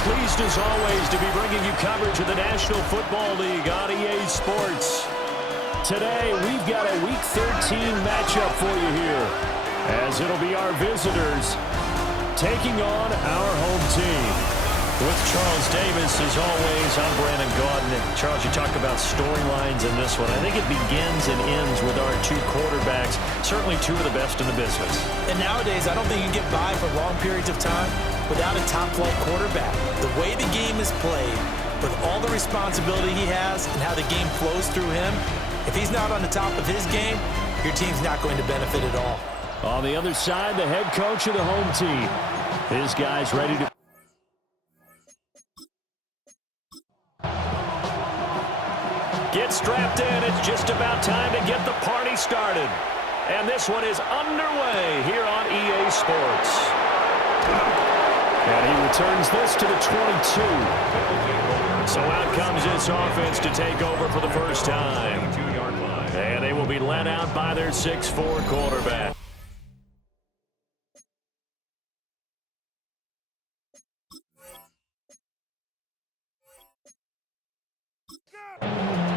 pleased as always to be bringing you coverage of the National Football League on EA Sports. Today, we've got a Week 13 matchup for you here, as it'll be our visitors taking on our home team. With Charles Davis, as always, I'm Brandon Gaudin. And Charles, you talk about storylines in this one. I think it begins and ends with our two quarterbacks, certainly two of the best in the business. And nowadays, I don't think you can get by for long periods of time without a top-flight quarterback. The way the game is played, with all the responsibility he has and how the game flows through him, if he's not on the top of his game, your team's not going to benefit at all. On the other side, the head coach of the home team. His guy's ready to... Get strapped in. It's just about time to get the party started. And this one is underway here on EA Sports. And he returns this to the 22. So out comes this offense to take over for the first time. And they will be led out by their 6'4" quarterback.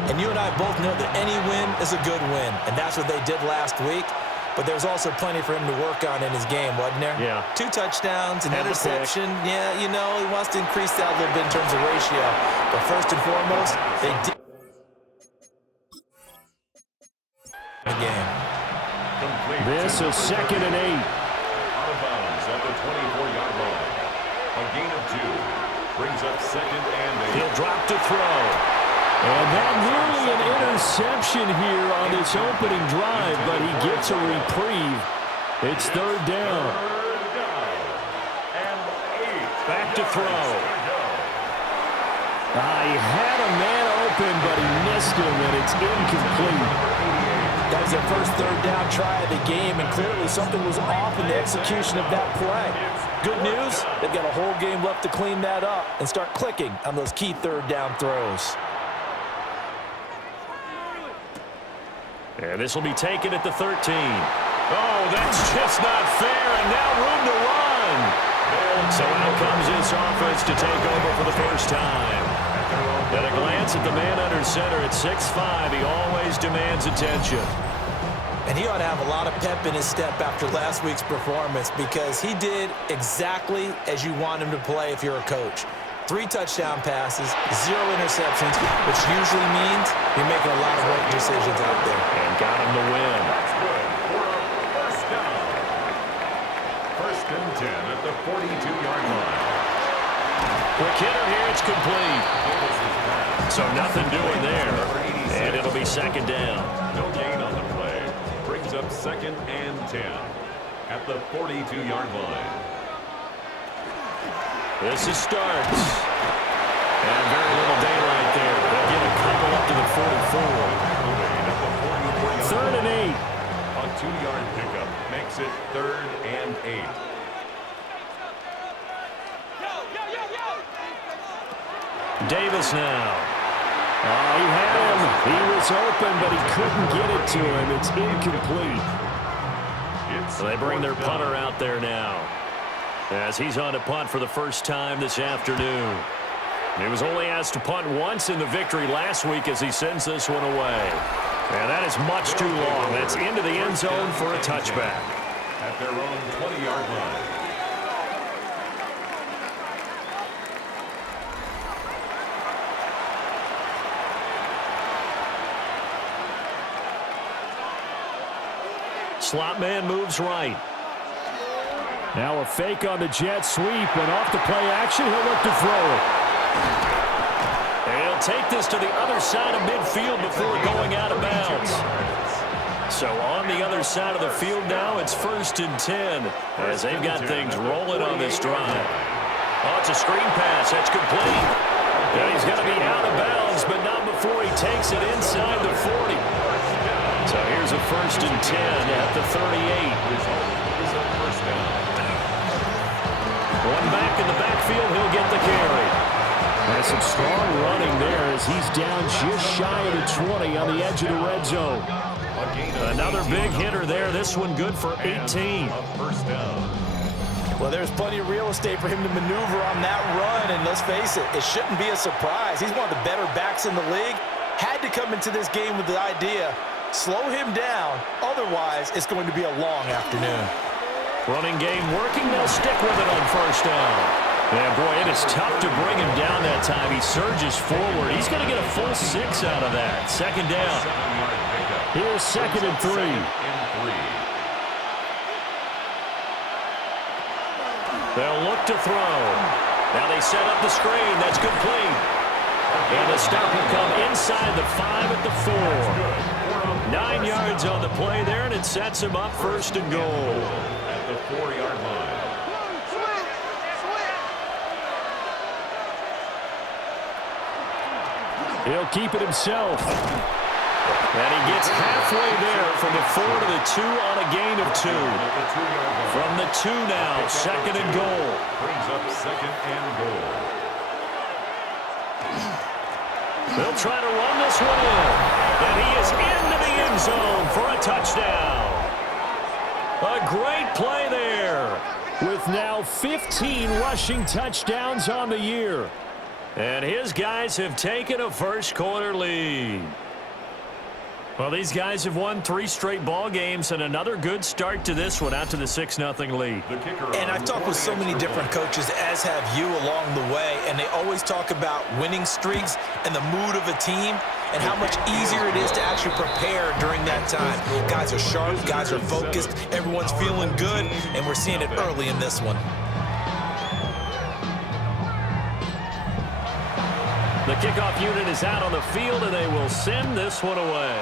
And you and I both know that any win is a good win, and that's what they did last week. But there's also plenty for him to work on in his game, wasn't there? Yeah. 2 touchdowns, an interception. Yeah, you know, he wants to increase that a little bit in terms of ratio. But first and foremost, they did the game. This is 2nd and 8. Out of bounds at the 24-yard line. A gain of 2 brings up 2nd and 8. He'll drop to throw. And that nearly an interception here on this opening drive, but he gets a reprieve. It's 3rd down. Back to throw. He had a man open, but he missed him, and it's incomplete. That was their first 3rd down try of the game, and clearly something was off in the execution of that play. Good news, they've got a whole game left to clean that up and start clicking on those key 3rd down throws. And this will be taken at the 13. Oh, that's just not fair, and now room to run. So out comes this offense to take over for the first time. At a glance at the man under center at 6'5", he always demands attention. And he ought to have a lot of pep in his step after last week's performance, because he did exactly as you want him to play if you're a coach. 3 touchdown passes, 0 interceptions, which usually means you're making a lot of right decisions out there. And got him to win. First down. 1st and 10 at the 42-yard line. Quick hitter here, it's complete. So nothing doing there. And it'll be 2nd down. No gain on the play. Brings up 2nd and 10 at the 42-yard line. This is starts. And very little daylight there. They'll get a couple up to the 44. 3rd and 8. A 2-yard pickup makes it 3rd and 8. Davis now. He had him. He was open, but he couldn't get it to him. It's incomplete. So they bring their punter out there now, as he's on to punt for the first time this afternoon. He was only asked to punt once in the victory last week as he sends this one away. And that is much too long. That's into the end zone for a touchback. At their own 20-yard line. Slot man moves right. Now a fake on the jet sweep, and off the play action, he'll look to throw it. And he'll take this to the other side of midfield before going out of bounds. So on the other side of the field now, it's 1st and 10, as they've got things rolling on this drive. Oh, it's a screen pass. That's complete. And he's going to be out of bounds, but not before he takes it inside the 40. So here's a 1st and 10 at the 38. One back in the backfield, he'll get the carry. That's some strong running there as he's down just shy of the 20 on the edge of the red zone. Another big hitter there. This one good for 18. First down. Well, there's plenty of real estate for him to maneuver on that run, and let's face it, it shouldn't be a surprise. He's one of the better backs in the league. Had to come into this game with the idea, slow him down, otherwise it's going to be a long afternoon. Running game working, they'll stick with it on first down. Yeah, boy, it is tough to bring him down that time. He surges forward. He's going to get a full 6 out of that. Second down. Here's 2nd and 3. They'll look to throw. Now they set up the screen. That's complete. And the stop will come inside the 5 at the 4. 9 yards on the play there, and it sets him up 1st and goal. At the 4-yard line. He'll keep it himself. And he gets halfway there from the 4 to the 2 on a gain of 2. From the 2 now, 2nd and goal. Brings up 2nd and goal. They'll try to run this one in. And he is into the end zone for a touchdown. A great play there. With now 15 rushing touchdowns on the year. And his guys have taken a first-quarter lead. Well, these guys have won 3 straight ball games and another good start to this one out to the 6-0 lead. And I've talked with so many different coaches, as have you along the way, and they always talk about winning streaks and the mood of a team and how much easier it is to actually prepare during that time. Guys are sharp, guys are focused, everyone's feeling good, and we're seeing it early in this one. The kickoff unit is out on the field, and they will send this one away.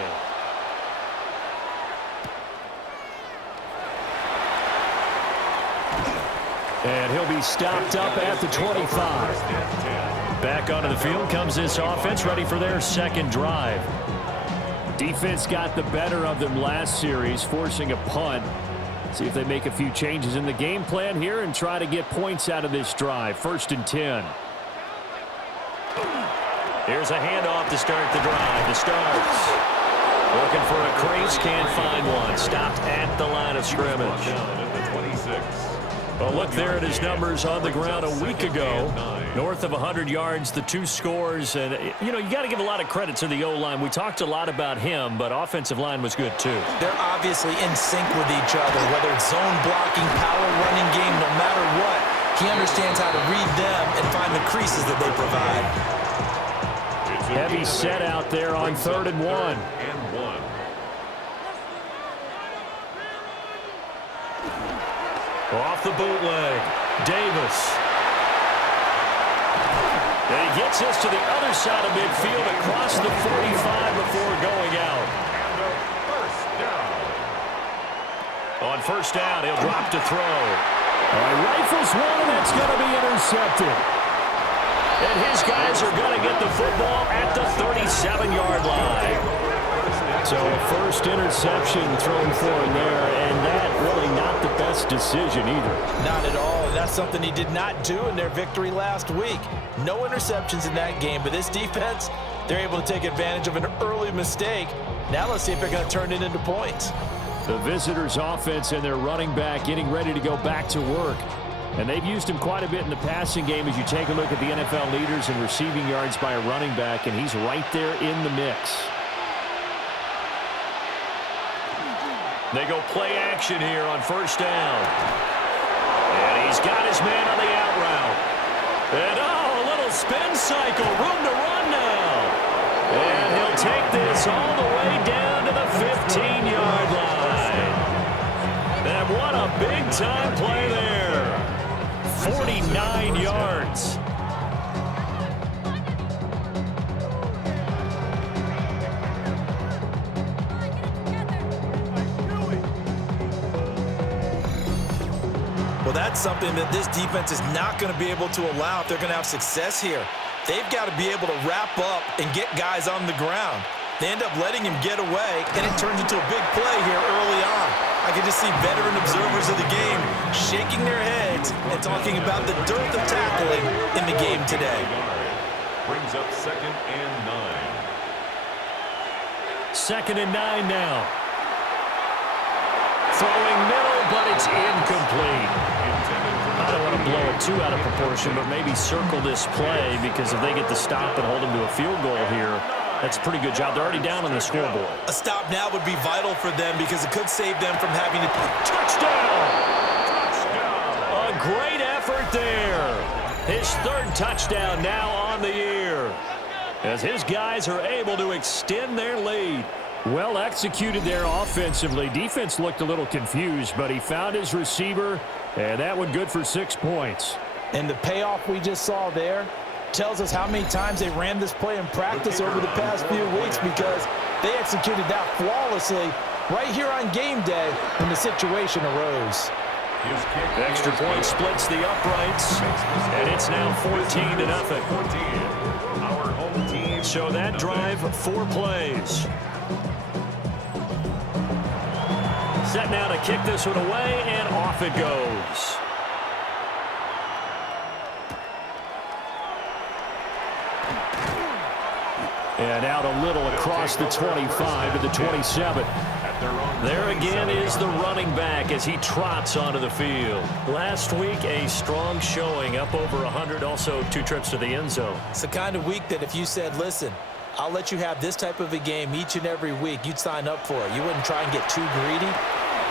And he'll be stopped up at the 25. Back onto the field comes this offense, ready for their second drive. Defense got the better of them last series, forcing a punt. See if they make a few changes in the game plan here and try to get points out of this drive. 1st and 10. Here's a handoff to start the drive. The starts. Looking for a crease, can't find one. Stopped at the line of scrimmage. Well, look there at his numbers on the ground a week ago. North of 100 yards, the 2 scores. And, you know, you got to give a lot of credit to the O-line. We talked a lot about him, but offensive line was good, too. They're obviously in sync with each other, whether it's zone blocking, power running game, no matter what. He understands how to read them and find the creases that they provide. Heavy set out there on 3rd and 1. Off the bootleg, Davis. And he gets us to the other side of midfield across the 45 before going out. On first down, he'll drop to throw. Rifles one, and it's going to be intercepted. And his guys are going to get the football at the 37-yard line. So a first interception thrown for him there, and that really not the best decision either. Not at all, and that's something he did not do in their victory last week. No interceptions in that game, but this defense, they're able to take advantage of an early mistake. Now let's see if they're going to turn it into points. The visitors' offense and their running back getting ready to go back to work. And they've used him quite a bit in the passing game as you take a look at the NFL leaders in receiving yards by a running back, and he's right there in the mix. They go play action here on first down. And he's got his man on the out route. And, a little spin cycle. Room to run now. And he'll take this all the way down to the 15-yard line. And what a big-time play there. 49 yards. Well, that's something that this defense is not going to be able to allow if they're going to have success here. They've got to be able to wrap up and get guys on the ground. They end up letting him get away, and it turns into a big play here early on. I can just see veteran observers of the game shaking their heads and talking about the dearth of tackling in the game today. Brings up 2nd and 9. 2nd and 9 now. Throwing middle, but it's incomplete. Intended for I don't want to blow it too out of proportion, but maybe circle this play, because if they get the stop and hold them to a field goal here, that's a pretty good job. They're already down on the scoreboard. A stop now would be vital for them because it could save them from having to... Touchdown! A great effort there. His third touchdown now on the year, as his guys are able to extend their lead. Well executed there offensively. Defense looked a little confused, but he found his receiver, and that one good for 6 points. And the payoff we just saw there tells us how many times they ran this play in practice over the past few weeks, because they executed that flawlessly right here on game day when the situation arose. The extra point splits the uprights, and it's now 14-0. Our home team. So that drive, 4 plays. Set now to kick this one away, and off it goes. And out a little across the 25 to the 27. There again is the running back as he trots onto the field. Last week, a strong showing, up over 100, also 2 trips to the end zone. It's the kind of week that if you said, listen, I'll let you have this type of a game each and every week, you'd sign up for it. You wouldn't try and get too greedy.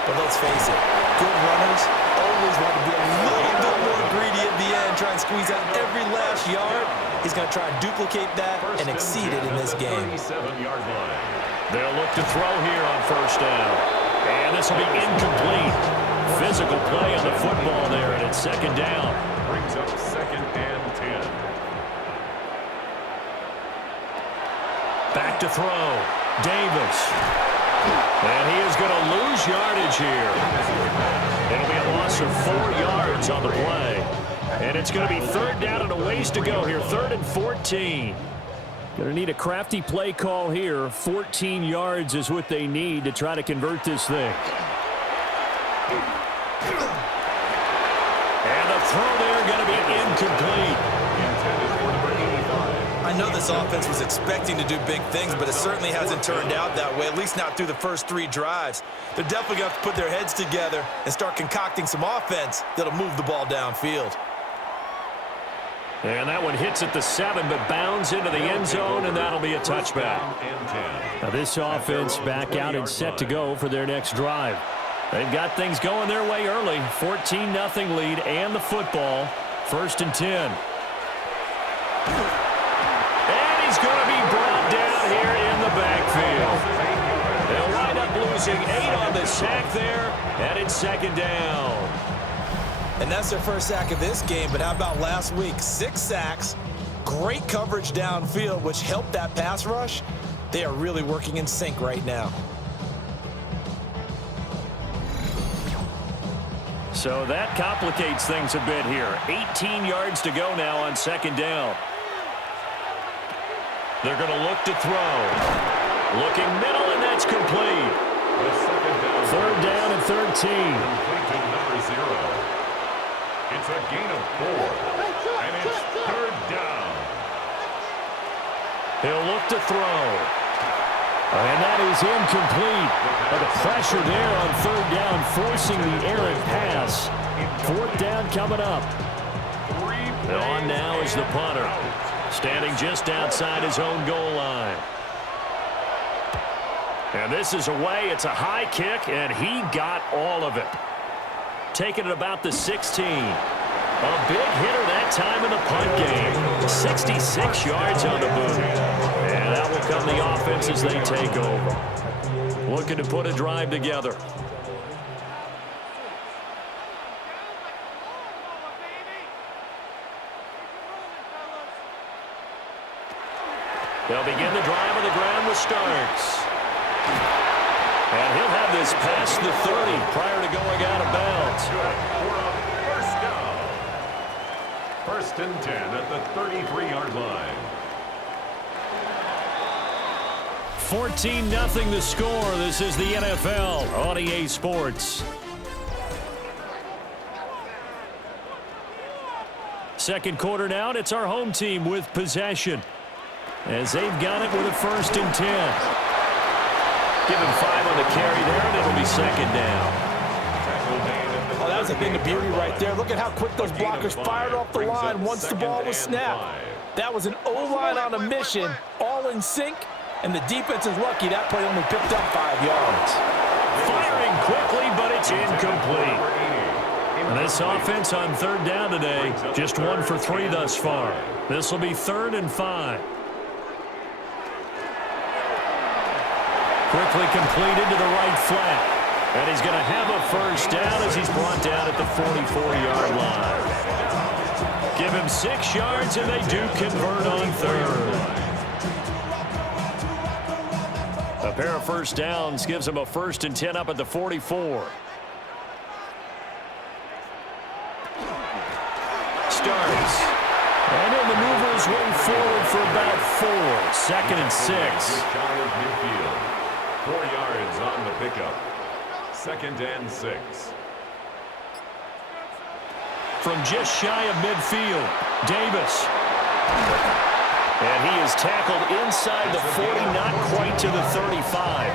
But let's face it, good runners always want to be a little bit more greedy at the end, try and squeeze out every last yard. He's going to try and duplicate that and exceed it in this game. They'll look to throw here on first down. And this will be incomplete. Physical play on the football there, and it's second down. Brings up 2nd and 10. Back to throw. Davis. And he is going to lose yardage here. It'll be a loss of 4 yards on the play. And it's going to be 3rd down and a ways to go here. 3rd and 14. Going to need a crafty play call here. 14 yards is what they need to try to convert this thing. And the throw there going to be incomplete. I know this offense was expecting to do big things, but it certainly hasn't turned out that way, at least not through the first 3 drives. They're definitely going to have to put their heads together and start concocting some offense that'll move the ball downfield. And that one hits at the 7, but bounds into the end zone, and that'll be a touchback. Now this offense back out and set to go for their next drive. They've got things going their way early. 14-0 lead and the football. 1st and 10. And he's going to be brought down here in the backfield. They'll wind up losing 8 on the sack there, and it's 2nd down. And that's their first sack of this game, but how about last week? 6 sacks, great coverage downfield, which helped that pass rush. They are really working in sync right now. So that complicates things a bit here. 18 yards to go now on 2nd down. They're going to look to throw. Looking middle, and that's complete. 3rd down and 13. Complete to number 0. It's a gain of 4. And it's 3rd down. He'll look to throw. And that is incomplete. But the pressure there on 3rd down, forcing the errant pass. 4th down coming up. And on now is the punter, standing just outside his own goal line. And this is away. It's a high kick, and he got all of it. Taking it about the 16. A big hitter that time in the punt game. 66 yards on the boot. And that will come the offense as they take over. Looking to put a drive together. They'll begin the drive on the ground with Starks. And he'll have this past the 30 prior to going out of bounds. First and 10 at the 33-yard line. 14-0 the score. This is the NFL on EA Sports. Second quarter now, and it's our home team with possession, as they've got it with a 1st and 10. Give him 5 on the carry there, and it'll be 2nd down. Oh, that was a thing of beauty right there. Look at how quick those blockers fired off the line once the ball was snapped. That was an O-line on a mission, all in sync, and the defense is lucky that play only picked up 5 yards. Firing quickly, but it's incomplete. And this offense on third down today, just 1 for 3 thus far. This will be 3rd and 5. Quickly completed to the right flat. And he's going to have a first down as he's brought down at the 44-yard line. Give him 6 yards, and they do convert on 3rd. A pair of first downs gives him a 1st and 10 up at the 44. Starts. And he'll maneuver his way forward for about 4. 2nd and 6. 4 yards on the pickup. 2nd and 6. From just shy of midfield, Davis. And he is tackled inside the 40, not quite to the 35.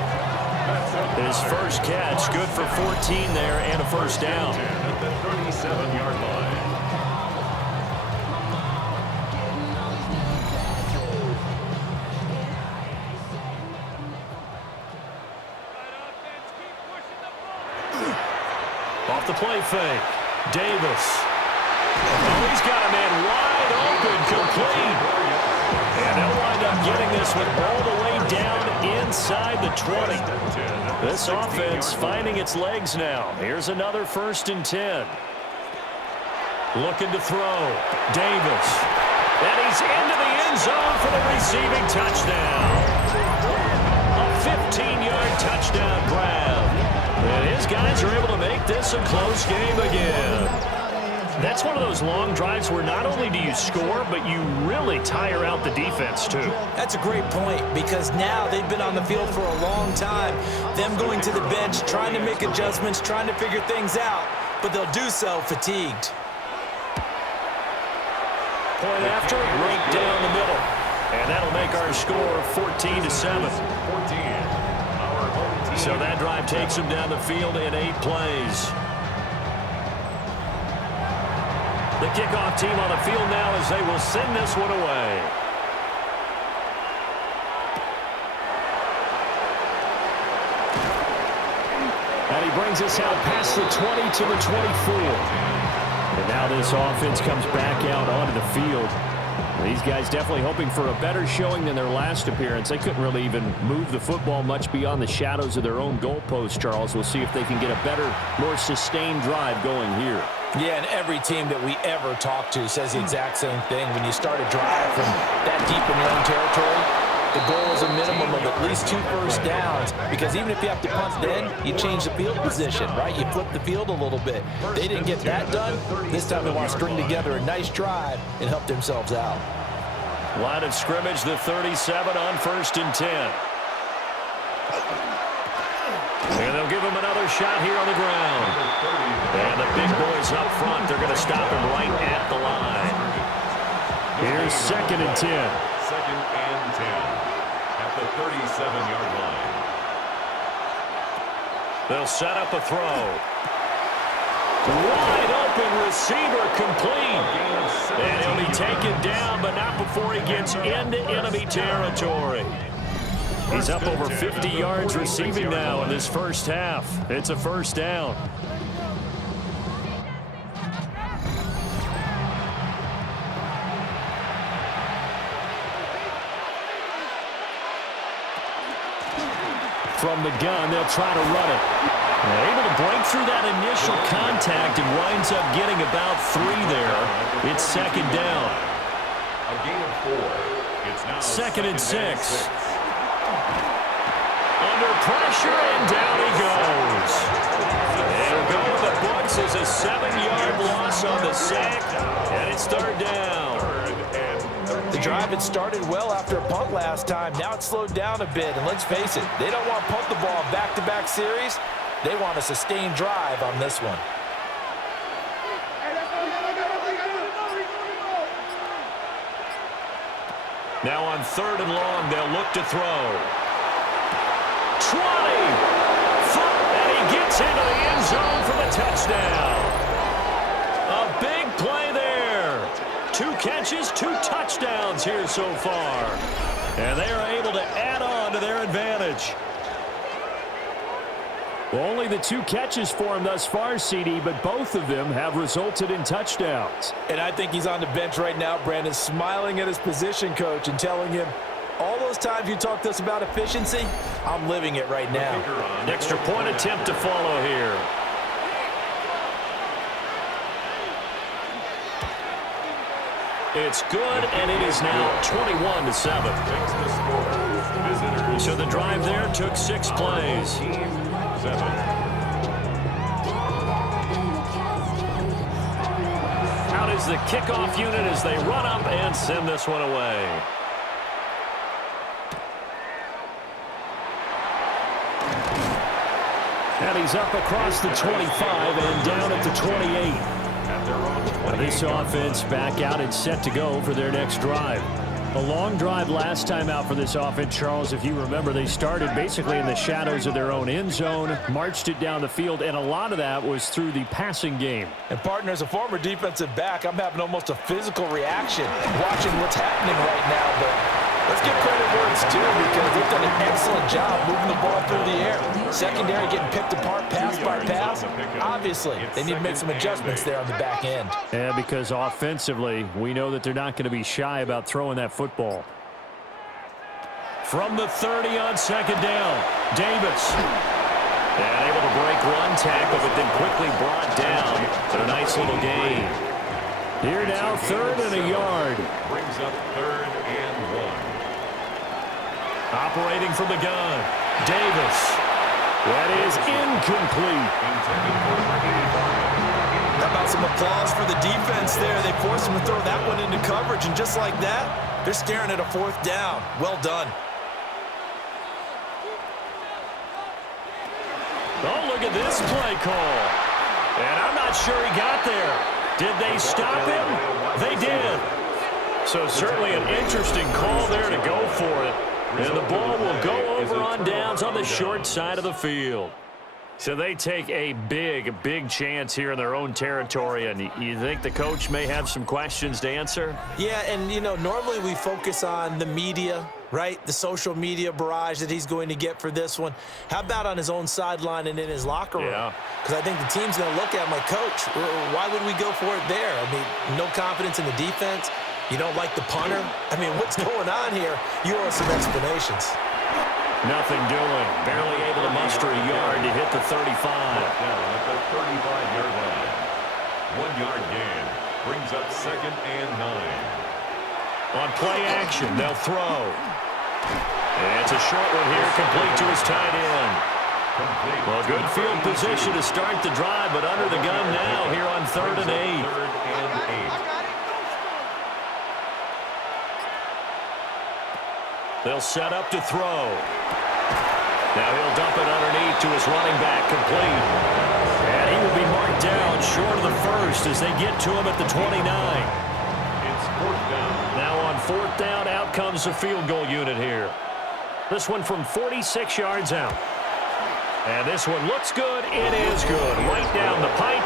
His first catch, good for 14 there and a first down. At the 37-yard line. Off the play fake, Davis. Oh, he's got a man wide open, complete. And they'll wind up getting this one all the way down inside the 20. This offense finding its legs now. Here's another 1st and 10. Looking to throw, Davis. And he's into the end zone for the receiving touchdown. A 15-yard touchdown grab. And his guys are able to make this a close game again. That's one of those long drives where not only do you score, but you really tire out the defense, too. That's a great point because now they've been on the field for a long time. Them going to the bench, trying to make adjustments, trying to figure things out, but they'll do so fatigued. Point after, right down the middle. And that'll make our score 14-7. So that drive takes him down the field in 8 plays. The kickoff team on the field now as they will send this one away. And he brings us out past the 20 to the 24. And now this offense comes back out onto the field. These guys definitely hoping for a better showing than their last appearance. They couldn't really even move the football much beyond the shadows of their own goalpost, Charles. We'll see if they can get a better, more sustained drive going here. Yeah, and every team that we ever talk to says the exact same thing. When you start a drive from that deep in your own territory, the goal is a minimum of at least 2 first downs, because even if you have to punt then, you change the field position, right? You flip the field a little bit. They didn't get that done. This time they want to string together a nice drive and help themselves out. Line of scrimmage, the 37 on 1st and 10. And they'll give him another shot here on the ground. And the big boys up front, they're going to stop him right at the line. Here's 2nd and 10. 2nd and 10 at the 37-yard line. They'll set up a throw. Wide open receiver complete. And he'll be taken down, but not before he gets into enemy territory. He's up over 50 yards receiving now in this first half. It's a first down. From the gun, they'll try to run it. They're able to break through that initial contact and winds up getting about 3 there. It's 2nd down. A gain of 4. It's now 2nd and 6. Under pressure, and down he goes. It'll go in the books as a 7-yard loss on the sack, and it's 3rd down. The drive had started well after a punt last time. Now it's slowed down a bit, and let's face it, they don't want to punt the ball in back-to-back series. They want a sustained drive on this one. Now on 3rd and long, they'll look to throw. 20! And he gets into the end zone for the touchdown. catches, 2 touchdowns here so far. And they are able to add on to their advantage. Well, only the 2 catches for him thus far, CD, but both of them have resulted in touchdowns. And I think he's on the bench right now, Brandon, smiling at his position coach and telling him, all those times you talked to us about efficiency, I'm living it right now. Extra point attempt to follow here. It's good, and it is now 21-7. So the drive there took 6 plays. Out is the kickoff unit as they run up and send this one away. And he's up across the 25 and down at the 28. This offense back out and set to go for their next drive. A long drive last time out for this offense, Charles. If you remember, they started basically in the shadows of their own end zone, marched it down the field, and a lot of that was through the passing game. And, partner, as a former defensive back, I'm having almost a physical reaction watching what's happening right now. But let's give credit where it's due because they've done an excellent job moving the ball through the air. Secondary getting picked apart pass by pass. Obviously, they need to make some adjustments there on the back end. Yeah, because offensively, we know that they're not going to be shy about throwing that football. From the 30 on second down, Davis. And able to break one tackle, but then quickly brought down. But a nice little gain. Here now, 3rd and a yard. Brings up 3rd and 1. Operating from the gun, Davis. That is incomplete. How about some applause for the defense there? They forced him to throw that one into coverage, and just like that, they're staring at a 4th down. Well done. Oh, look at this play call. And I'm not sure he got there. Did they stop him? They did. So certainly an interesting call there to go for it. And the ball will go over on downs on the short side of the field. So they take a big chance here in their own territory. And you think the coach may have some questions to answer? Yeah, and, you know, normally we focus on the media, right? The social media barrage that he's going to get for this one. How about on his own sideline and in his locker room? Yeah. Because I think the team's going to look at him like, Coach, why would we go for it there? I mean, no confidence in the defense. You don't like the punter? I mean, what's going on here? You owe us some explanations. Nothing doing. Barely able to muster a yard to hit the 35. Down at the 35-yard line. 1-yard gain. Brings up 2nd and 9. On play action, they'll throw. And it's a short one here, complete to his tight end. Well, good field position to start the drive, but under the gun now here on 3rd and 8. 3rd and 8. They'll set up to throw. Now he'll dump it underneath to his running back, complete. And he will be marked down short of the 1st as they get to him at the 29. It's 4th down. Now on 4th down, out comes the field goal unit here. This one from 46 yards out. And this one looks good. It is good. Right down the pipe.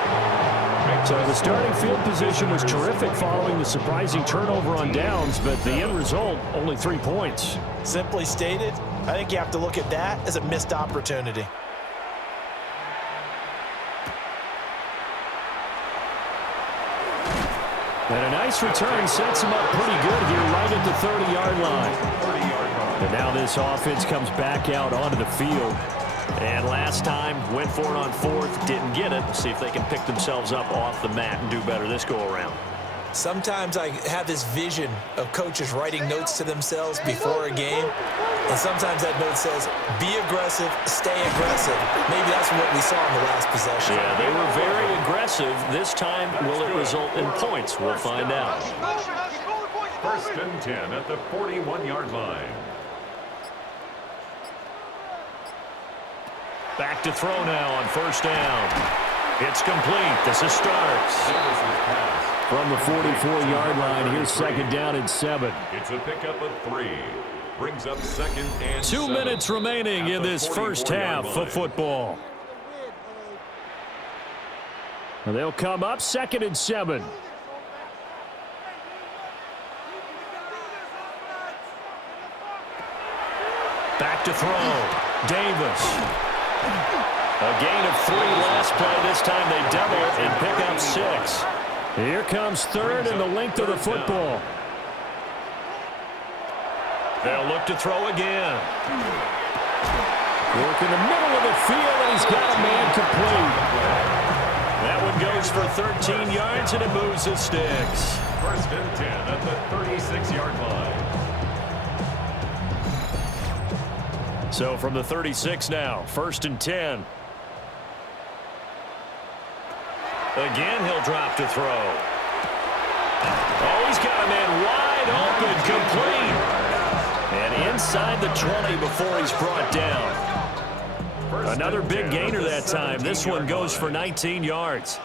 So the starting field position was terrific following the surprising turnover on downs, but the end result, only 3 points. Simply stated, I think you have to look at that as a missed opportunity. And a nice return sets him up pretty good here right at the 30-yard line. And now this offense comes back out onto the field. And last time, went for it on 4th, didn't get it. See if they can pick themselves up off the mat and do better this go-around. Sometimes I have this vision of coaches writing notes to themselves before a game, and sometimes that note says, be aggressive, stay aggressive. Maybe that's what we saw in the last possession. Yeah, they were very aggressive. This time, will it result in points? We'll find out. 1st and 10 at the 41-yard line. Back to throw now on 1st down. It's complete. This is starts. From the 44-yard line, here's 2nd down and 7. It's a pickup of 3. Brings up 2nd and 2 7. minutes remaining in this first half of football. They'll come up 2nd and 7. Back to throw. Davis. A gain of 3 last play. This time they double and pick up 6. Here comes third and the length of the football. They'll look to throw again. Work in the middle of the field, and he's got a man complete. That one goes for 13 yards, and it moves the sticks. First and 10 at the 36-yard line. So from the 36 now, first and 10. Again, he'll drop to throw. Oh, he's got a man wide open, complete. And inside the 20 before he's brought down. Another big gainer that time. This one goes for 19 yards.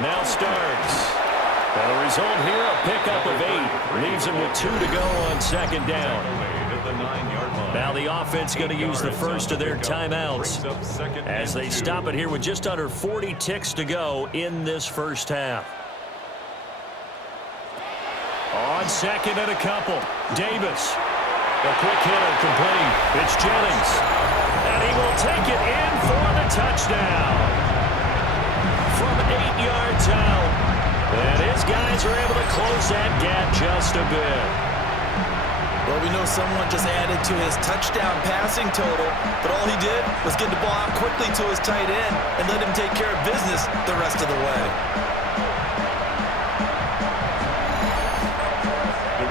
Now Starks. And the result here, a pickup of 8. Leaves him with 2 to go on second down. Now the offense going to use the first of their timeouts as they stop it here with just under 40 ticks to go in this first half. On second and a couple, Davis. A quick hitter complete. It's Jennings. And he will take it in for the touchdown. From 8 yards out. And his guys are able to close that gap just a bit. Well, we know someone just added to his touchdown passing total, but all he did was get the ball out quickly to his tight end and let him take care of business the rest of the way.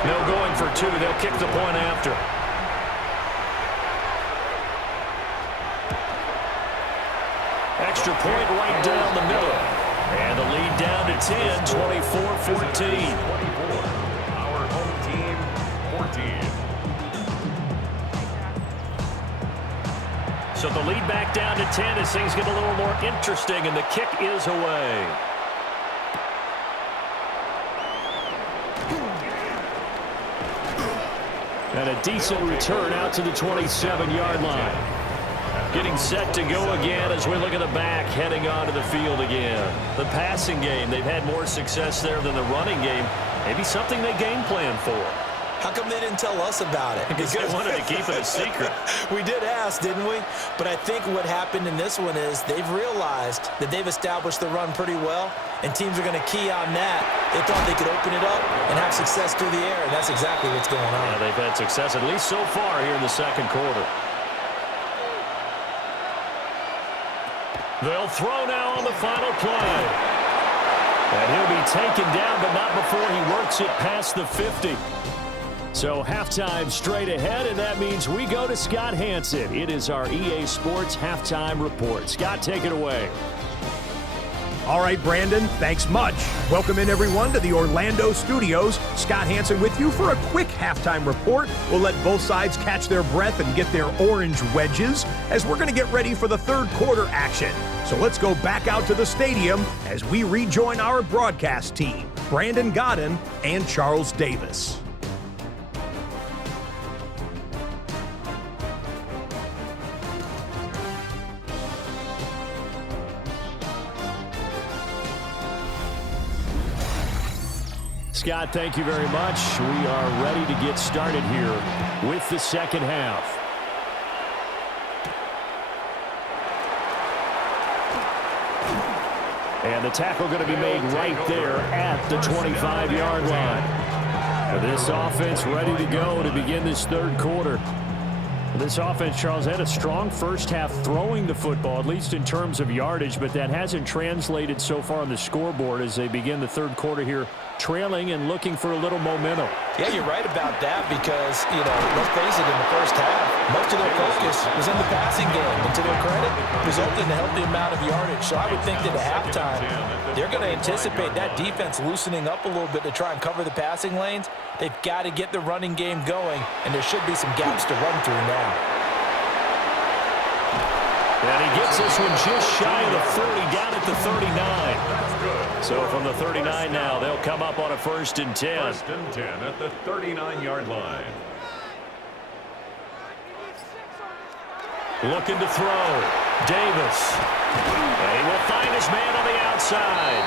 No going for 2. They'll kick the point after. Extra point right down the middle. And the lead down to 10, 24-14. Our home team, 14. So the lead back down to 10 as things get a little more interesting, and the kick is away. And a decent return out to the 27-yard line. Getting set to go again as we look at the back heading onto the field again. The passing game, they've had more success there than the running game. Maybe something they game plan for. How come they didn't tell us about it? Because they wanted to keep it a secret. We did ask, didn't we? But I think what happened in this one is they've realized that they've established the run pretty well, and teams are going to key on that. They thought they could open it up and have success through the air, and that's exactly what's going on. Yeah, they've had success at least so far here in the second quarter. They'll throw now on the final play. And he'll be taken down, but not before he works it past the 50. So halftime straight ahead, and that means we go to Scott Hansen. It is our EA Sports Halftime Report. Scott, take it away. All right, Brandon, thanks much. Welcome in, everyone, to the Orlando studios. Scott Hansen with you for a quick halftime report. We'll let both sides catch their breath and get their orange wedges as we're going to get ready for the third quarter action. So let's go back out to the stadium as we rejoin our broadcast team, Brandon Godden and Charles Davis. Scott, thank you very much. We are ready to get started here with the second half. And the tackle going to be made right there at the 25-yard line. This offense ready to go to begin this third quarter. This offense, Charles, had a strong first half throwing the football, at least in terms of yardage, but that hasn't translated so far on the scoreboard as they begin the third quarter here, trailing and looking for a little momentum. Yeah, you're right about that because, let's face it, in the first half, most of their focus was in the passing game. And to their credit, resulted in a healthy amount of yardage. So I would think that at halftime, they're going to anticipate that defense loosening up a little bit to try and cover the passing lanes. They've got to get the running game going, and there should be some gaps to run through now. And he gets this one just shy of the 40, down at the 39. So from the 39 now, they'll come up on a 1st and 10. 1st and 10 at the 39-yard line. Looking to throw. Davis. And he will find his man on the outside.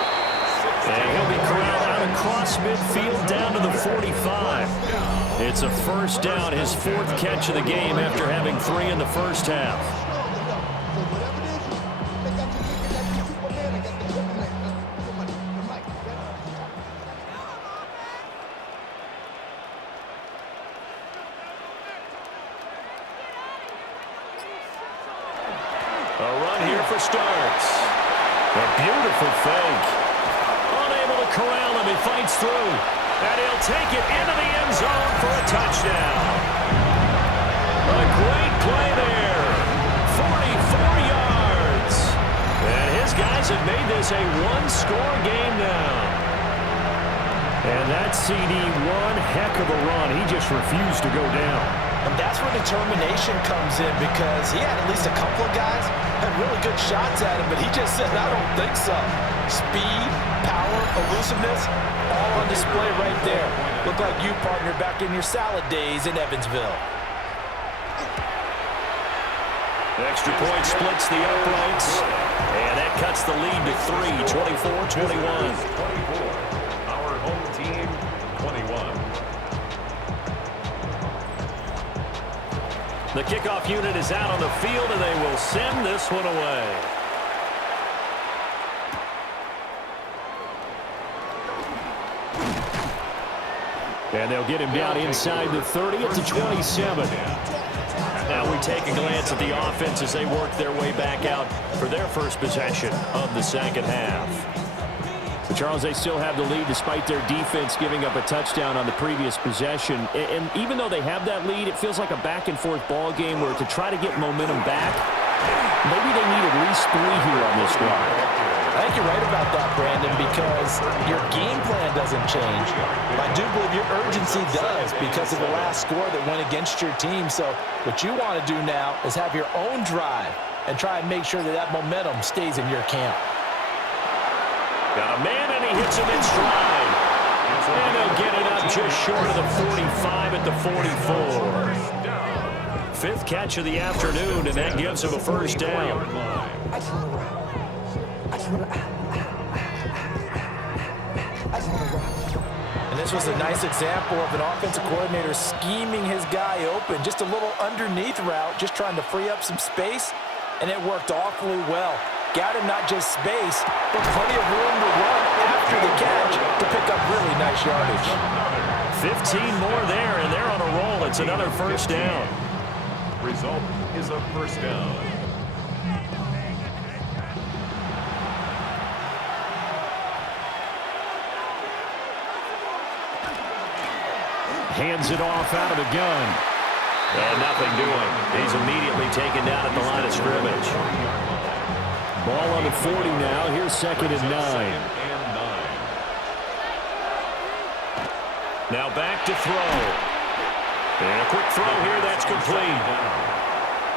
And he'll be corralled out across midfield down to the 45. It's a first down, his 4th catch of the game after having 3 in the first half. A run here for starts. A beautiful fake. Unable to corral him. He fights through. And he'll take it into the end zone for a touchdown. A great play there. 44 yards. And his guys have made this a one-score game now. And that CD, one heck of a run. He just refused to go down. And that's where determination comes in, because he had at least a couple of guys had really good shots at him, but he just said, I don't think so. Speed, power, elusiveness, all on display right there. Look like you, partner, back in your salad days in Evansville. Extra point splits the uprights, and that cuts the lead to 3, 24-21. Our home team, 21. The kickoff unit is out on the field, and they will send this one away. And they'll get him down inside the 30 at the 27. Now we take a glance at the offense as they work their way back out for their first possession of the second half. But Charles, they still have the lead despite their defense giving up a touchdown on the previous possession. And even though they have that lead, it feels like a back-and-forth ball game where to try to get momentum back, maybe they need at least 3 here on this drive. I think you're right about that, Brandon, because your game plan doesn't change. I do believe your urgency does because of the last score that went against your team. So what you want to do now is have your own drive and try and make sure that that momentum stays in your camp. Got a man, and he hits him in stride. And he'll get it up just short of the 45 at the 44. 5th catch of the afternoon, and that gives him a first down. And this was a nice example of an offensive coordinator scheming his guy open. Just a little underneath route, just trying to free up some space, and it worked awfully well. Got him not just space, but plenty of room to run after the catch to pick up really nice yardage. 15 more there, and they're on a roll. It's another first down. Result is a first down. Hands it off out of the gun. And nothing doing. He's immediately taken down at the line of scrimmage. Ball on the 40 now. Here's 2nd and 9. Now back to throw. And a quick throw here. That's complete.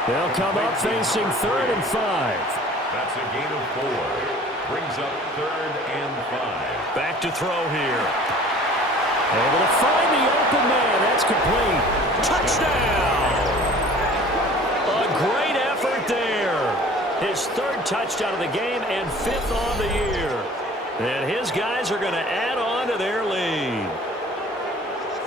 They'll come up facing 3rd and 5. That's a gain of 4. Brings up 3rd and 5. Back to throw here. Able to find the open man. That's complete. Touchdown! A great effort there. His 3rd touchdown of the game and 5th on the year. And his guys are going to add on to their lead.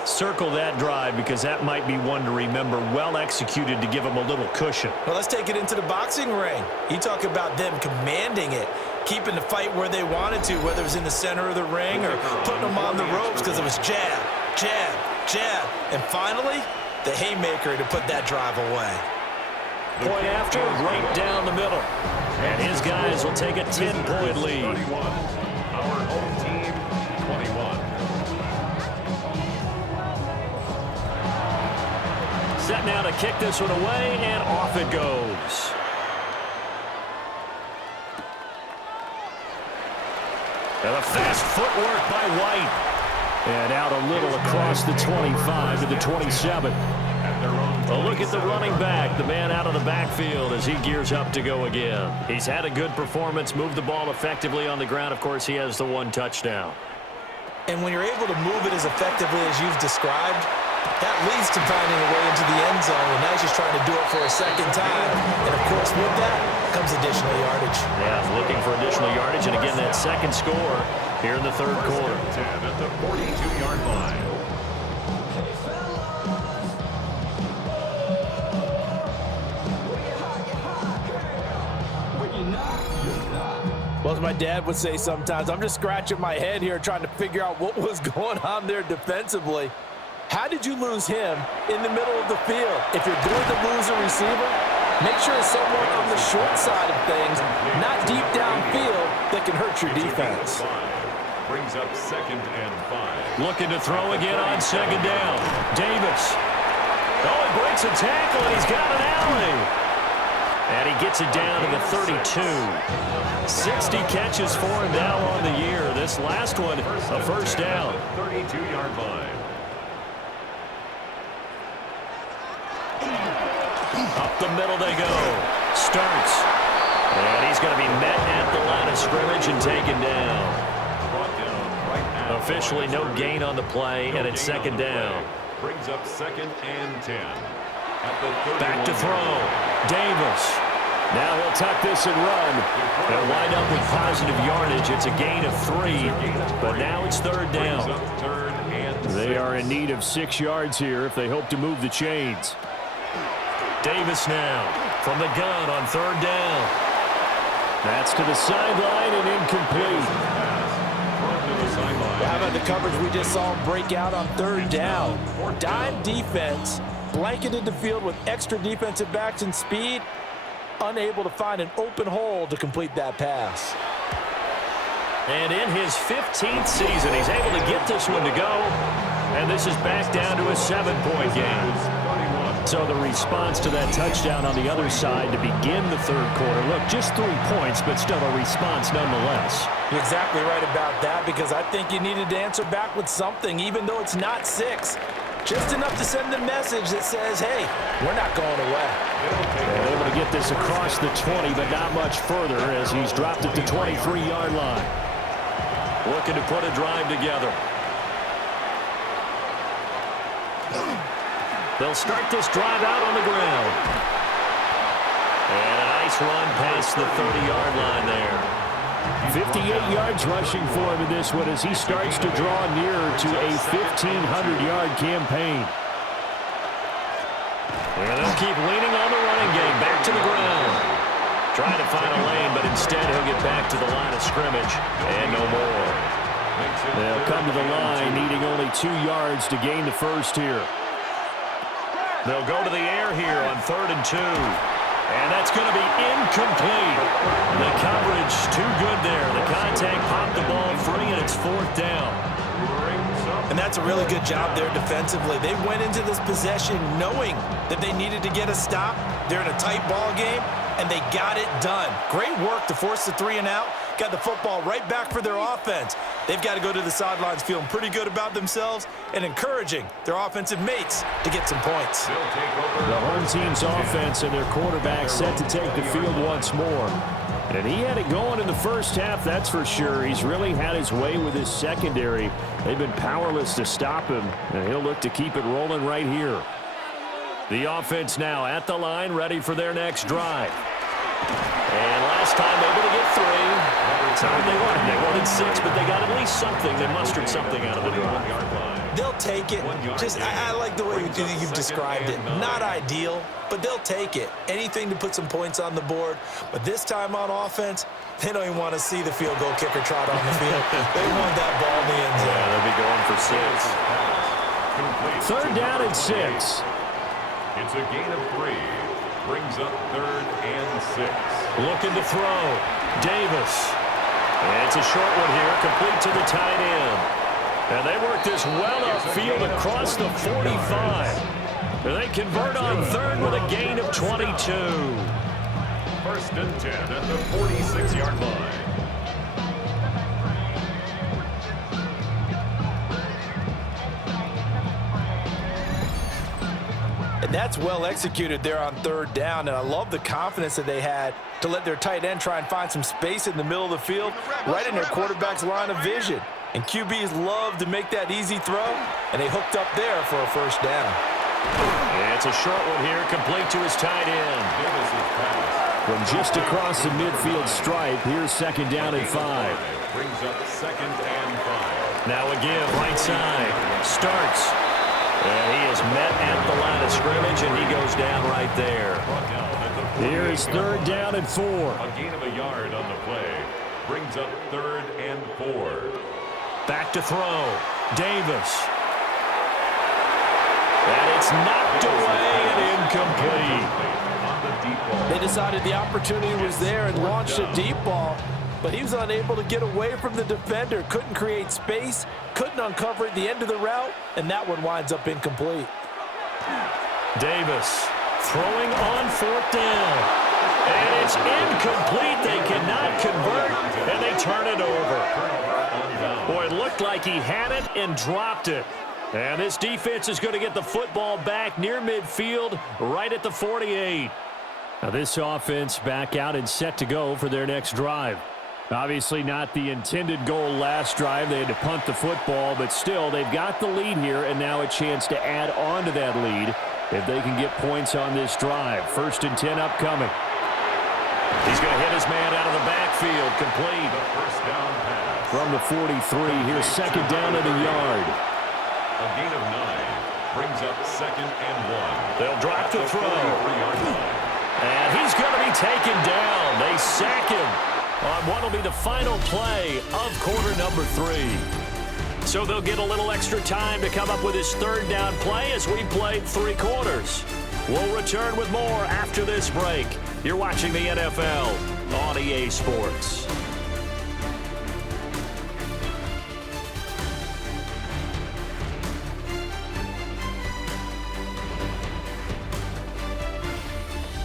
Circle that drive because that might be one to remember. Well executed to give him a little cushion. Well, let's take it into the boxing ring. You talk about them commanding it, keeping the fight where they wanted to, whether it was in the center of the ring or putting them on the ropes because it was jab, jab, jab. And finally, the haymaker to put that drive away. Point after, right down the middle. And his guys will take a 10-point lead. 31. Our home team, 21. Set now to kick this one away, and off it goes. And a fast footwork by White. And out a little across the 25 to the 27. A look at the running back, the man out of the backfield as he gears up to go again. He's had a good performance, moved the ball effectively on the ground. Of course, he has the 1 touchdown. And when you're able to move it as effectively as you've described, that leads to finding a way into the end zone, and now he's just trying to do it for a 2nd time. And, of course, with that comes additional yardage. Yeah, looking for additional yardage, and again, that 2nd score here in the third quarter. 10 at the 42-yard line. Well, as my dad would say sometimes, I'm just scratching my head here trying to figure out what was going on there defensively. How did you lose him in the middle of the field? If you're going to lose a receiver, make sure it's someone on the short side of things, not deep downfield, that can hurt your defense. Brings up 2nd and 5. Looking to throw again on 2nd down. Davis. Oh, he breaks a tackle, and he's got an alley. And he gets it down to the 32. 60 catches for him now on the year. This last one, a first down. 32-yard line. Up the middle they go. Starts. And he's going to be met at the line of scrimmage and taken down. Officially no gain on the play, and it's 2nd down. Brings up 2nd and 10. Back to throw. Davis. Now he'll tuck this and run. They'll wind up with positive yardage. It's a gain of 3, but now it's 3rd down. They are in need of 6 yards here if they hope to move the chains. Davis now from the gun on 3rd down. That's to the sideline and incomplete. How about the coverage we just saw him break out on 3rd down? Dime defense, blanketed the field with extra defensive backs and speed, unable to find an open hole to complete that pass. And in his 15th season, he's able to get this one to go. And this is back down to a 7-point game. So the response to that touchdown on the other side to begin the third quarter. Look, just 3 points, but still a response nonetheless. You're exactly right about that, because I think you needed to answer back with something, even though it's not 6. Just enough to send the message that says, hey, we're not going away. And able to get this across the 20, but not much further as he's dropped at the 23-yard line. Looking to put a drive together. They'll start this drive out on the ground. And a nice run past the 30-yard line there. 58 yards rushing for him in this one as he starts to draw nearer to a 1,500-yard campaign. And they'll keep leaning on the running game. Back to the ground. Trying to find a lane, but instead he'll get back to the line of scrimmage. And no more. They'll come to the line, needing only 2 yards to gain the first here. They'll go to the air here on 3rd and 2. And that's going to be incomplete. The coverage too good there. The contact popped the ball free, and it's 4th down. And that's a really good job there defensively. They went into this possession knowing that they needed to get a stop. They're in a tight ball game, and they got it done. Great work to force the 3 and out. Got the football right back for their offense. They've got to go to the sidelines feeling pretty good about themselves and encouraging their offensive mates to get some points. The home team's offense and their quarterback set to take the field once more. And he had it going in the first half, that's for sure. He's really had his way with his secondary. They've been powerless to stop him, and he'll look to keep it rolling right here. The offense now at the line, ready for their next drive. And last time able to get 3. Every time they wanted 6, but they got at least something. They mustered something out of the drive. They'll take it. I like the way you've described it. Not ideal, but they'll take it. Anything to put some points on the board. But this time on offense, they don't even want to see the field goal kicker trot on the field. They want that ball in the end zone. Yeah, they'll be going for 6. 3rd down and 6. It's a gain of 3. Brings up 3rd and 6. Looking to throw. Davis. And it's a short one here, complete to the tight end. And they work this well upfield across the 45. And they convert on 3rd with a gain of 22. 1st and 10 at the 46-yard line. And that's well executed there on 3rd down, and I love the confidence that they had to let their tight end try and find some space in the middle of the field, right in their quarterback's line of vision. And QBs love to make that easy throw, and they hooked up there for a first down. And it's a short one here, complete to his tight end. Davis's pass From just across the midfield stripe, here's 2nd down and 5. Brings up 2nd and 5. Now a give, right side. Starts. And he is met at the line of scrimmage, and he goes down right there. Here is 3rd down and 4. A gain of a yard on the play. Brings up 3rd and 4. Back to throw. Davis. And it's knocked away and incomplete. They decided the opportunity was there and launched a deep ball, but he was unable to get away from the defender, couldn't create space, couldn't uncover at the end of the route, and that one winds up incomplete. Davis throwing on 4th down. And it's incomplete. They cannot convert, and they turn it over. Boy, it looked like he had it and dropped it. And this defense is going to get the football back near midfield, right at the 48. Now this offense back out and set to go for their next drive. Obviously not the intended goal last drive. They had to punt the football, but still they've got the lead here, and now a chance to add on to that lead if they can get points on this drive. 1st and 10 upcoming. He's going to hit his man out of the backfield, complete. The 1st down pass. From the 43, here's 2nd down at the yard. A gain of 9 brings up 2nd and 1. They'll drop the throw. 43-yard line. And he's going to be taken down. They sack him on what will be the final play of quarter number 3. So they'll get a little extra time to come up with his 3rd down play as we played 3 quarters. We'll return with more after this break. You're watching the NFL on EA Sports.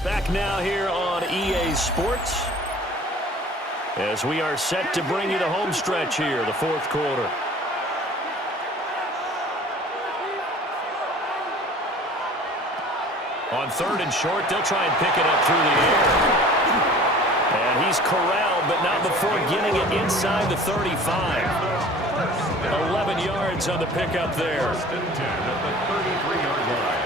Back now here on EA Sports as we are set to bring you the home stretch here, the 4th quarter. On 3rd and short, they'll try and pick it up through the air. And he's corralled, but not before getting it inside the 35. 11 yards on the pickup there. 1st and 10 at the 33-yard line.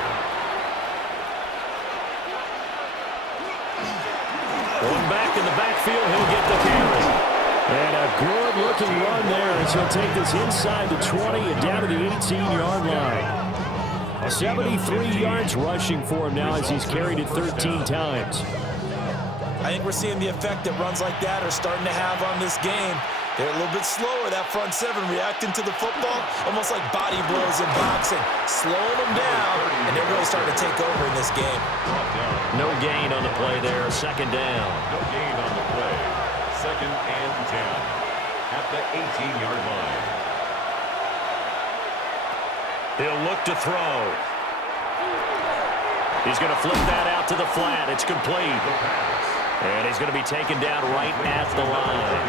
Going back in the backfield, he'll get the carry. And a good-looking run there as he'll take this inside the 20 and down to the 18-yard line. 73 yards rushing for him now as he's carried it 13 times. I think we're seeing the effect that runs like that are starting to have on this game. They're a little bit slower, that front 7, reacting to the football, almost like body blows in boxing, slowing them down, and they're really starting to take over in this game. No gain on the play there, 2nd down. No gain on the play. 2nd and 10 at the 18-yard line. He'll look to throw. He's going to flip that out to the flat. It's complete. And he's going to be taken down right at the line.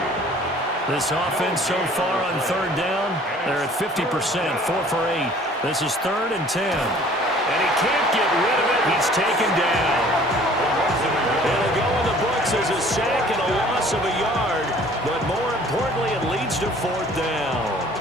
This offense so far on 3rd down, they're at 50%, 4 for 8. This is 3rd and 10. And he can't get rid of it. He's taken down. It'll go in the books as a sack and a loss of a yard. But more importantly, it leads to 4th down.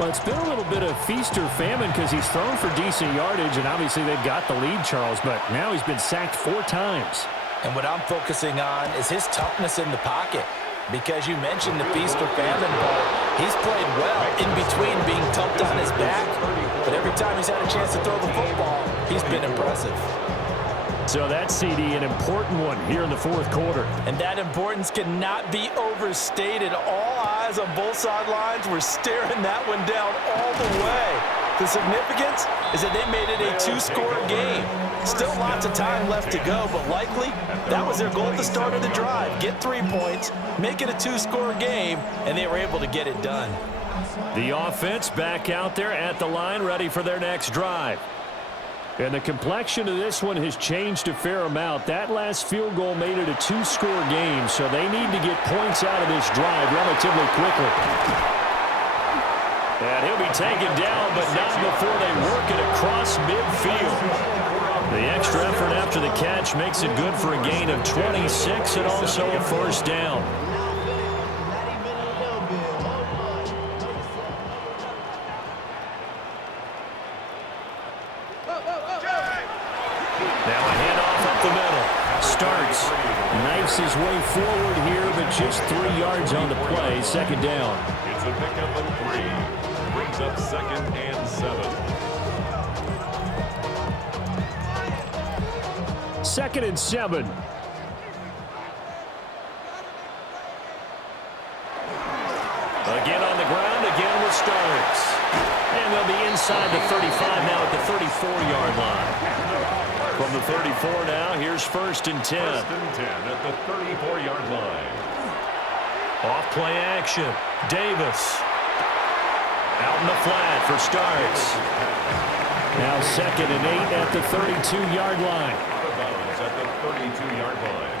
Well, it's been a little bit of feast or famine because he's thrown for decent yardage, and obviously they've got the lead, Charles, but now he's been sacked 4 times. And what I'm focusing on is his toughness in the pocket. Because you mentioned the feast or famine part, he's played well in between being tucked on his back, but every time he's had a chance to throw the football, he's been impressive. So that CD, an important one here in the 4th quarter. And that importance cannot be overstated. All eyes on both sidelines were staring that one down all the way. The significance is that they made it a 2-score game. Still lots of time left to go, but likely that was their goal at the start of the drive. Get 3 points, make it a 2-score game, and they were able to get it done. The offense back out there at the line, ready for their next drive. And the complexion of this one has changed a fair amount. That last field goal made it a 2-score game, so they need to get points out of this drive relatively quickly. And he'll be taken down, but not before they work it across midfield. The extra effort after the catch makes it good for a gain of 26 and also a 1st down. Now a handoff up the middle. Starts. Knifes his way forward here, but just 3 yards on the play. Second down. It's a pickup of 3. Brings up 2nd and 7. 2nd and 7. Again on the ground, again with Starks. And they'll be inside the 35 now at the 34-yard line. From the 34 now, here's 1st and 10. 1st and 10 at the 34-yard line. Off play action. Davis. Out in the flat for Starks. Now 2nd and 8 at the 32-yard line. Out of bounds at the 32-yard line.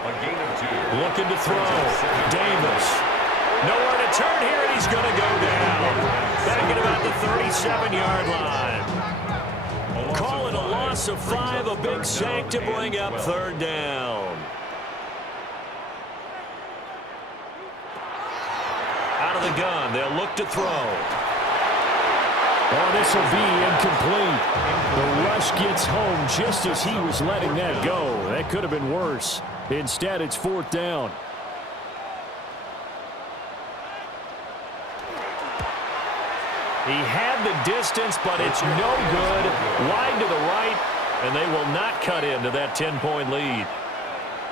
A gain of 2. Looking to throw. Davis. Nowhere to turn here, and he's going to go down. Back at about the 37-yard line. Call it a loss of 5, a big sack to bring up 3rd down. Out of the gun, they'll look to throw. Oh, this will be incomplete. The rush gets home just as he was letting that go. That could have been worse. Instead, it's 4th down. He had the distance, but it's no good. Wide to the right, and they will not cut into that 10-point lead.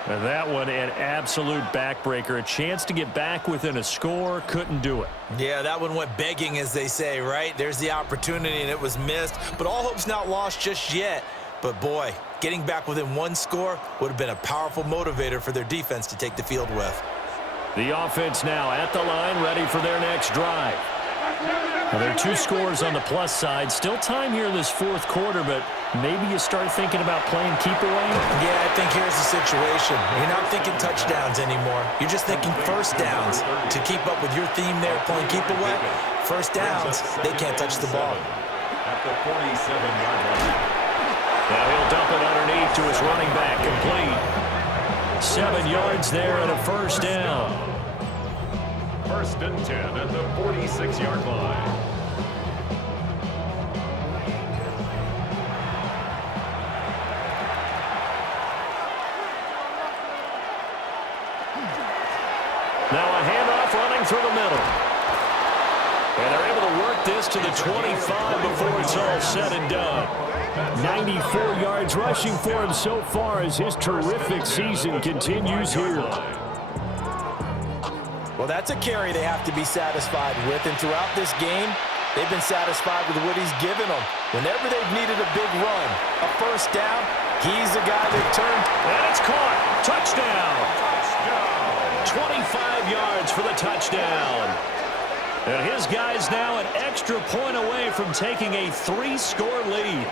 And that one, an absolute backbreaker. A chance to get back within a score, couldn't do it. Yeah, that one went begging, as they say, right? There's the opportunity, and it was missed. But all hope's not lost just yet. But, boy, getting back within 1 score would have been a powerful motivator for their defense to take the field with. The offense now at the line, ready for their next drive. Well, there are 2 scores on the plus side. Still time here in this 4th quarter, but maybe you start thinking about playing keep away? Yeah, I think here's the situation. You're not thinking touchdowns anymore. You're just thinking 1st downs. To keep up with your theme there, playing keep away, 1st downs, they can't touch the ball. At the 47-yard line. Now he'll dump it underneath to his running back, complete. 7 yards there and a 1st down. 1st and 10 at the 46-yard line. Now a handoff running through the middle. And they're able to work this to the 25 before it's all said and done. 94 yards rushing for him so far as his terrific season continues here. Well, that's a carry they have to be satisfied with, and throughout this game, they've been satisfied with what he's given them. Whenever they've needed a big run, a 1st down, he's the guy they've turned. And it's caught. Touchdown. 25 yards for the touchdown. And his guy's now an extra point away from taking a 3-score lead.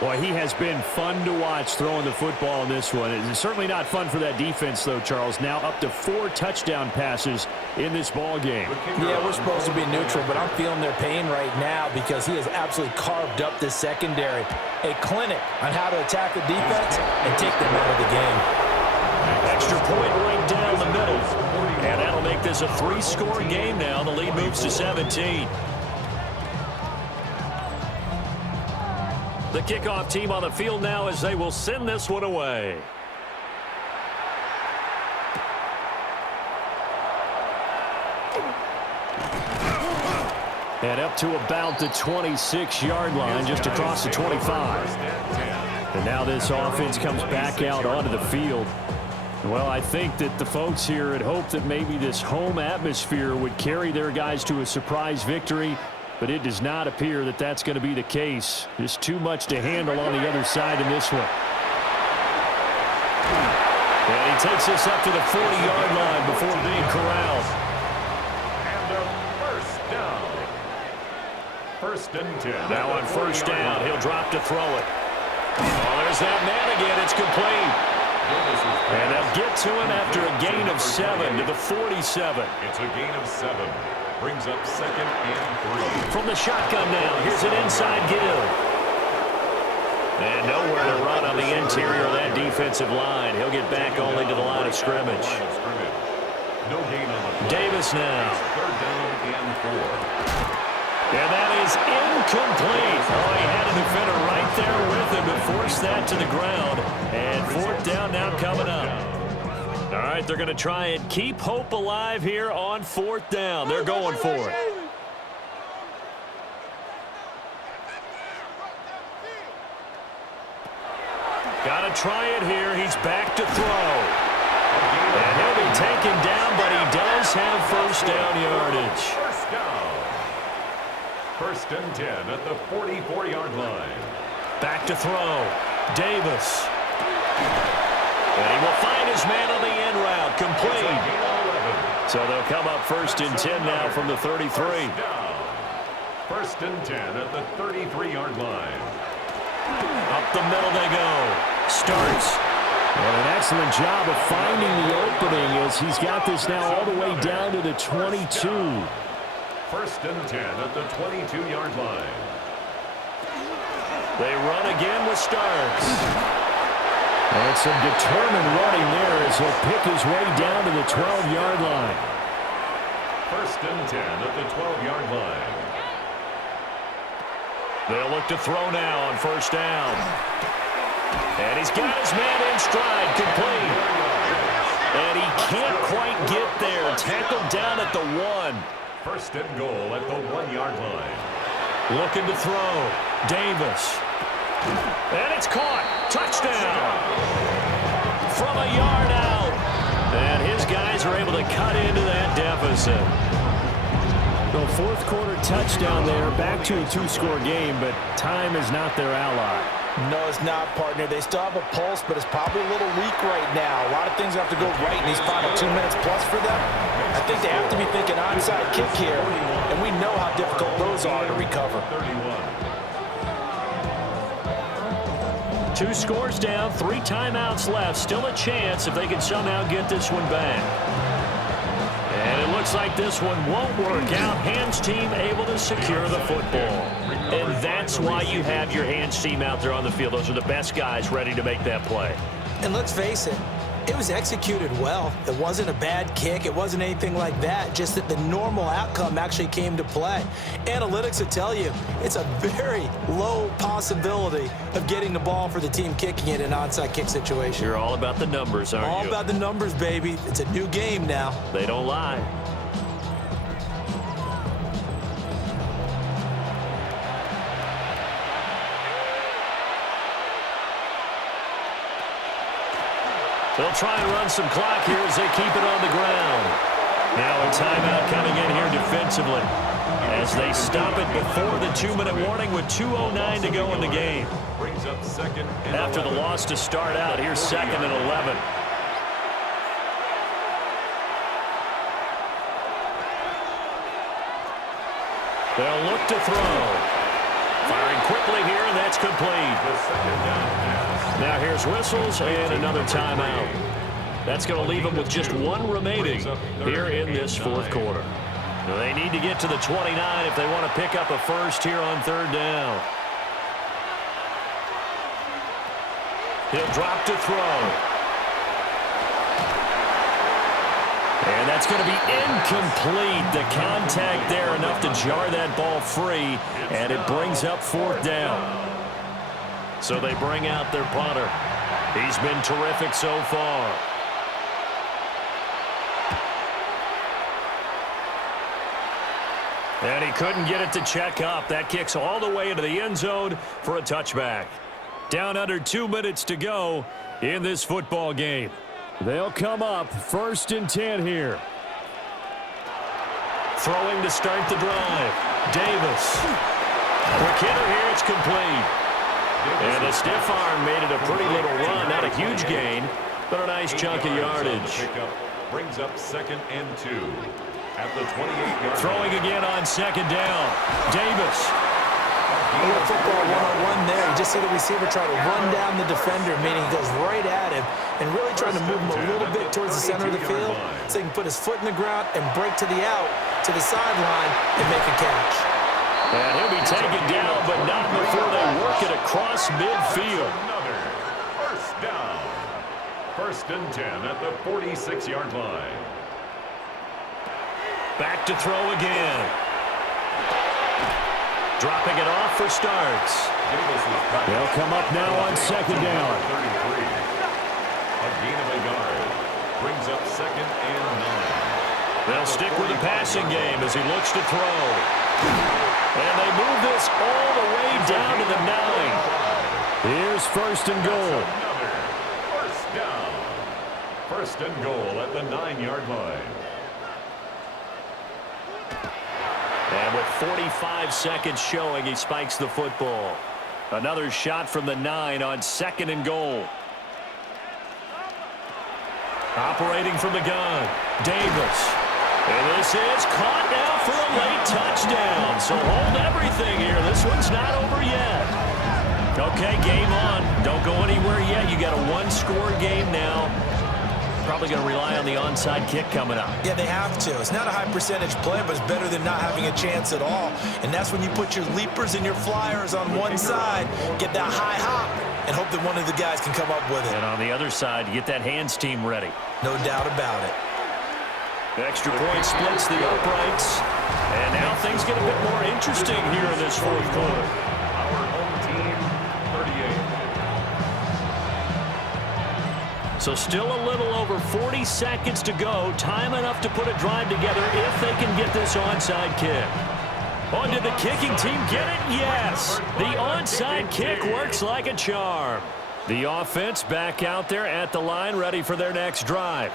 Boy, he has been fun to watch throwing the football in this one. It's certainly not fun for that defense, though, Charles. Now up to 4 touchdown passes in this ball game. Yeah, we're supposed to be neutral, but I'm feeling their pain right now because he has absolutely carved up this secondary. A clinic on how to attack the defense and take them out of the game. Extra point right down the middle. And that'll make this a 3-score game now. The lead moves to 17. The kickoff team on the field now as they will send this one away. And up to about the 26-yard line, just across the 25. And now this offense comes back out onto the field. Well, I think that the folks here had hoped that maybe this home atmosphere would carry their guys to a surprise victory, but it does not appear that that's going to be the case. Just too much to handle on the other side in this one. And he takes this up to the 40-yard line before being corralled. And a 1st down. 1st and 10. Now on 1st down, he'll drop to throw it. Oh, there's that man again. It's complete. And they'll get to him after a gain of 7 to the 47. It's a gain of 7. Brings up 2nd and 3. From the shotgun now, here's an inside give. And nowhere to run on the interior of that defensive line. He'll get back only to the line of scrimmage. No gain on the play. Davis now. 3rd down and 4. And that is incomplete. Oh, he had a defender right there with him to force that to the ground. And fourth down now coming up. All right, they're going to try and keep hope alive here on fourth down. They're going for it. Got to try it here. He's back to throw. And he'll be taken down, but he does have first down yardage. First down. First and 10 at the 44-yard line. Back to throw. Davis. And he will find his man on the end route. Complete. So they'll come up first and 10 now from the 33. First and 10 at the 33-yard line. Up the middle they go. Starts. And an excellent job of finding the opening as he's got this now all the way down to the 22. First and 10 at the 22-yard line. They run again with Starks. And some determined running there as he'll pick his way down to the 12-yard line. First and 10 at the 12-yard line. They'll look to throw now on first down. And he's got his man in stride, complete. And he can't quite get there. Tackled down at the 1. First and goal at the 1-yard line. Looking to throw. Davis. And it's caught. Touchdown. From a yard out. And his guys are able to cut into that deficit. The fourth quarter touchdown there. Back to a 2-score game, but time is not their ally. No, it's not, partner. They still have a pulse, but it's probably a little weak right now. A lot of things have to go right in these final 2 minutes plus for them. I think they have to be thinking onside kick here, and we know how difficult those are to recover. 2 scores down, 3 timeouts left. Still a chance if they can somehow get this one back. And it looks like this one won't work out. Hands team able to secure the football. And that's why you have your hands team out there on the field. Those are the best guys ready to make that play. And let's face it, it was executed well. It wasn't a bad kick. It wasn't anything like that. Just that the normal outcome actually came to play. Analytics will tell you it's a very low possibility of getting the ball for the team kicking it in an onside kick situation. You're all about the numbers, aren't you? All about the numbers, baby. It's a new game now. They don't lie. They'll try and run some clock here as they keep it on the ground. Now a timeout coming in here defensively as they stop it before the 2-minute warning with 2:09 to go in the game. Brings up second and After the 11. loss to start out, here's second and 11. They'll look to throw. Firing quickly here, and that's complete. The second down pass. Now here's whistles and another timeout. That's going to leave them with just 1 remaining here in this fourth quarter. Now they need to get to the 29 if they want to pick up a first here on third down. He'll drop to throw. And that's going to be incomplete. The contact there enough to jar that ball free, and it brings up fourth down. So they bring out their punter. He's been terrific so far. And he couldn't get it to check up. That kicks all the way into the end zone for a touchback. Down under 2 minutes to go in this football game. They'll come up first and 10 here. Throwing to start the drive. Davis. Quick hitter here. It's complete. And the stiff arm made it a pretty little run. Not a huge gain, but a nice chunk of yardage. Brings up second and 2 at the 28-yard line. Throwing again on second down. Davis. A little football one-on-one there. You just see the receiver try to run down the defender, meaning he goes right at him and really trying to move him a little bit towards the center of the field so he can put his foot in the ground and break to the out, to the sideline, and make a catch. And he'll be taken down, but not before they work it across midfield. Another first down. First and 10 at the 46-yard line. Back to throw again. Dropping it off for starts. They'll come up now on second down. 33. A gain of a yard. Brings up second and 9. They'll stick with the passing game as he looks to throw. And they move this all the way down to the 9. Here's first and goal. First down. First and goal at the 9-yard line. And with 45 seconds showing, he spikes the football. Another shot from the 9 on second and goal. Operating from the gun, Davis. And this is caught now for a late touchdown. So hold everything here. This one's not over yet. Okay, game on. Don't go anywhere yet. You got a one-score game now. Probably going to rely on the onside kick coming up. Yeah, they have to. It's not a high-percentage play, but it's better than not having a chance at all. And that's when you put your leapers and your flyers on one side, get that high hop, and hope that one of the guys can come up with it. And on the other side, you get that hands team ready. No doubt about it. Extra point splits the uprights. And now things get a bit more interesting here in this fourth quarter. Our home team, 38. So still a little over 40 seconds to go. Time enough to put a drive together if they can get this onside kick. Oh, did the kicking team get it? Yes. The onside kick works like a charm. The offense back out there at the line, ready for their next drive.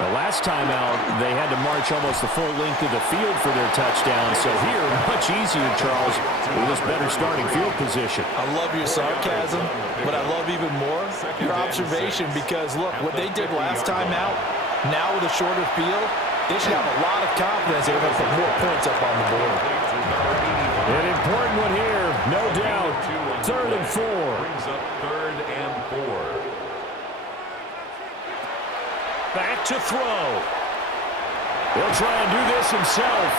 The last time out, they had to march almost the full length of the field for their touchdown. So here, much easier, Charles, with this better starting field position. I love your sarcasm, but I love even more your observation because, look, what they did last time out, now with a shorter field, they should have a lot of confidence they're going to put more points up on the board. An important one here, no doubt. 3rd and 4. Brings up 3rd and 4. Back to throw. He'll try and do this himself.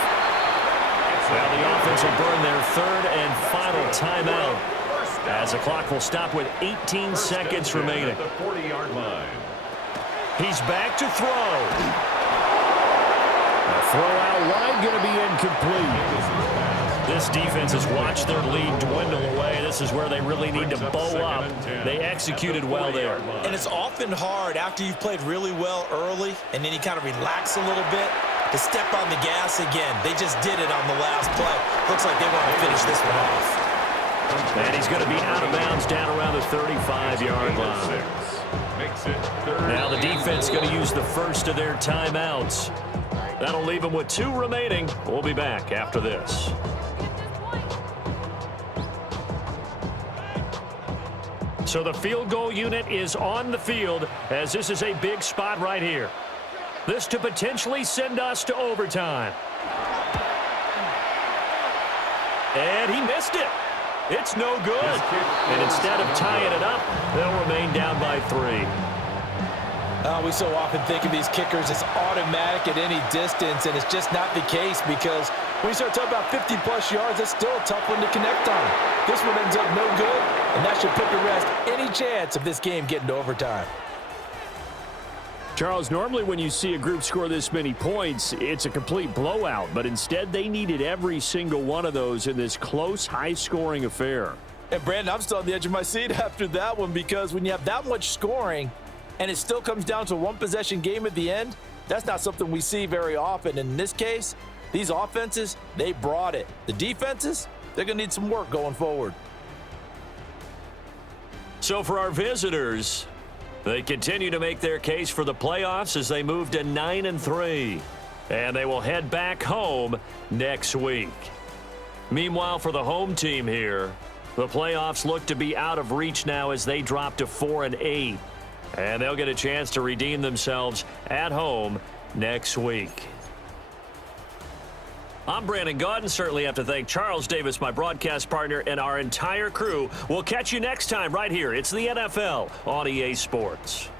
Well, the offense will burn their 3rd and final timeout as the clock will stop with 18 seconds remaining. The 40-yard line. He's back to throw. The throw out wide going to be incomplete. This defense has watched their lead dwindle away. This is where they really need to bow up. They executed well there. And it's often hard after you've played really well early and then you kind of relax a little bit to step on the gas again. They just did it on the last play. Looks like they want to finish this one off. And he's going to be out of bounds down around the 35-yard line. Now the defense going to use the first of their timeouts. That'll leave them with 2 remaining. We'll be back after this. So the field goal unit is on the field as this is a big spot right here. This to potentially send us to overtime. And he missed it. It's no good. And instead of tying it up, they'll remain down by 3. We so often think of these kickers as automatic at any distance, and it's just not the case because when you start talking about 50-plus yards, that's still a tough one to connect on. This one ends up no good, and that should put to rest any chance of this game getting to overtime. Charles, normally when you see a group score this many points, it's a complete blowout, but instead they needed every single one of those in this close, high-scoring affair. And, Brandon, I'm still on the edge of my seat after that one because when you have that much scoring and it still comes down to a one-possession game at the end, that's not something we see very often. And in this case, these offenses, they brought it. The defenses, they're going to need some work going forward. So for our visitors, they continue to make their case for the playoffs as they move to 9-3. And they will head back home next week. Meanwhile, for the home team here, the playoffs look to be out of reach now as they drop to 4-8. And they'll get a chance to redeem themselves at home next week. I'm Brandon Gaudin. Certainly have to thank Charles Davis, my broadcast partner, and our entire crew. We'll catch you next time right here. It's the NFL on EA Sports.